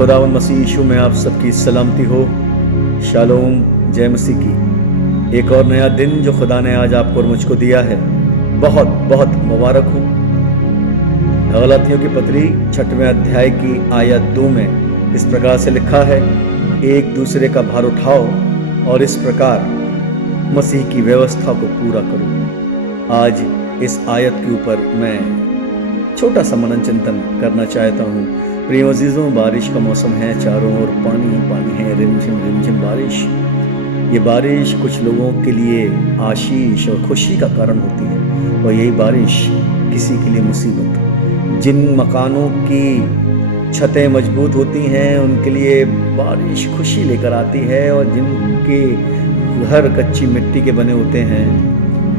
खुदावंद मसीह यीशु में आप सबकी सलामती हो। शालोम, जय मसीह की। एक और नया दिन जो खुदा ने आज आपको और मुझको दिया है, बहुत बहुत मुबारक हो। गलातियों की पत्री 6वें अध्याय की आयत 2 में इस प्रकार से लिखा है, एक दूसरे का भार उठाओ और इस प्रकार मसीह की व्यवस्था को पूरा करो। आज इस आयत के ऊपर मैं छोटा सा मनन चिंतन करना चाहता हूँ। प्रिय अजीजों, बारिश का मौसम है, चारों ओर पानी ही पानी है, रिमझिम बारिश। ये बारिश कुछ लोगों के लिए आशीष और खुशी का कारण होती है, और यही बारिश किसी के लिए मुसीबत। जिन मकानों की छतें मजबूत होती हैं उनके लिए बारिश खुशी लेकर आती है, और जिनके घर कच्ची मिट्टी के बने होते हैं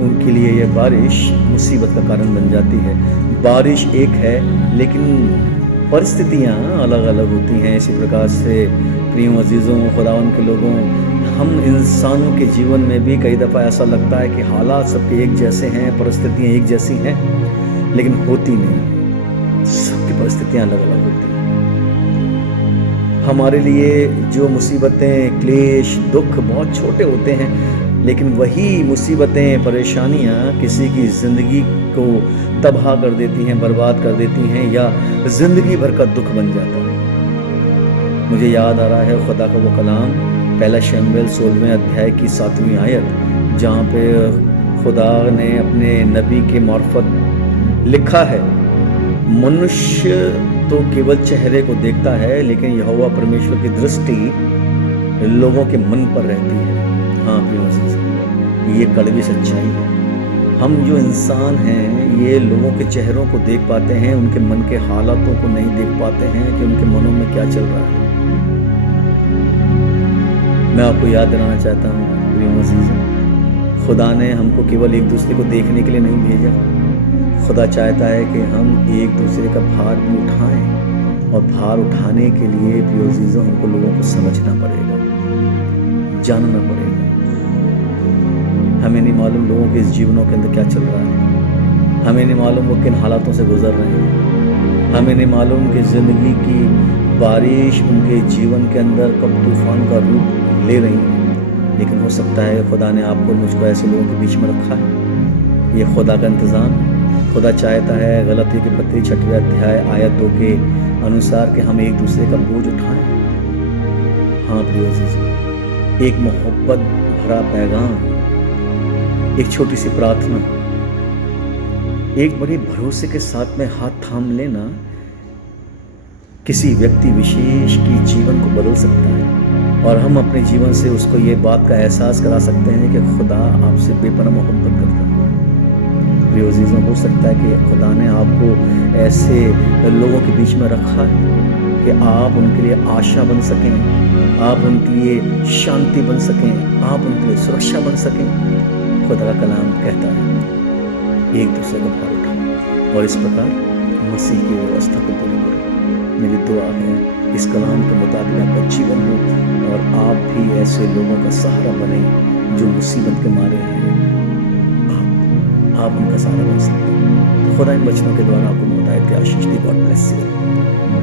उनके लिए यह बारिश मुसीबत का कारण बन जाती है। बारिश एक है, लेकिन परिस्थितियाँ अलग अलग होती हैं। इसी प्रकार से प्रिय अजीज़ों, खुदावंद के लोगों, हम इंसानों के जीवन में भी कई दफ़ा ऐसा लगता है कि हालात सबके एक जैसे हैं, परिस्थितियाँ एक जैसी हैं, लेकिन होती नहीं। सबकी परिस्थितियाँ अलग अलग होती हैं। हमारे लिए जो मुसीबतें, क्लेश, दुख बहुत छोटे होते हैं, लेकिन वही मुसीबतें, परेशानियाँ किसी की ज़िंदगी को तबाह कर देती हैं, बर्बाद कर देती हैं, या ज़िंदगी भर का दुख बन जाता है। मुझे याद आ रहा है खुदा का वो कलाम, पहला शमूएल 16वें अध्याय की 7वीं आयत, जहाँ पे खुदा ने अपने नबी के मार्फत लिखा है, मनुष्य तो केवल चेहरे को देखता है, लेकिन यहोवा परमेश्वर की दृष्टि लोगों के मन पर रहती है। हाँ प्रिय, ये कड़वी सच्चाई है। हम जो इंसान हैं, ये लोगों के चेहरों को देख पाते हैं, उनके मन के हालातों को नहीं देख पाते हैं कि उनके मनों में क्या चल रहा है। मैं आपको याद दिलाना चाहता हूँ प्रिय अजीज़ों, खुदा ने हमको केवल एक दूसरे को देखने के लिए नहीं भेजा। खुदा चाहता है कि हम एक दूसरे का भार भी उठाएं, और भार उठाने के लिए प्रिय अजीज़ों हमको लोगों को समझना पड़ेगा, जानना पड़ेगा। हमें नहीं मालूम लोगों के इस जीवनों के अंदर क्या चल रहा है, हमें नहीं मालूम वो किन हालातों से गुजर रहे हैं, हमें नहीं मालूम कि ज़िंदगी की बारिश उनके जीवन के अंदर कब तूफान का रूप ले रही है। लेकिन हो सकता है खुदा ने आपको मुझको ऐसे लोगों के बीच में रखा है। ये खुदा का इंतज़ाम है। खुदा चाहता है, गलातियों की पत्री 6वें अध्याय आयत 2 के अनुसार, कि हम एक दूसरे का बोझ उठाएं। हाँ प्रिय अजीज़ों, एक मोहब्बत भरा पैगाम, एक छोटी सी प्रार्थना, एक बड़े भरोसे के साथ में हाथ थाम लेना किसी व्यक्ति विशेष की जीवन को बदल सकता है, और हम अपने जीवन से उसको ये बात का एहसास करा सकते हैं कि खुदा आपसे बेपनाह मोहब्बत करता है। प्रिय अजीज़ों, हो सकता है कि खुदा ने आपको ऐसे लोगों के बीच में रखा है कि आप उनके लिए आशा बन सकें, आप उनके लिए शांति बन सकें, आप उनके लिए सुरक्षा बन सकें। खुदा का कलाम कहता है, एक दूसरे का भार उठाओ और इस प्रकार मसीह की व्यवस्था को पूरी करो। मेरी दुआ है इस कलाम के मुताबिक आपका जीवन हो, और आप भी ऐसे लोगों का सहारा बने जो मुसीबत के मारे हैं। आप उनका सहारा बन सकते हैं। तो खुदा इन वचनों के द्वारा आपको मुताबिक आशीष दी। God bless you.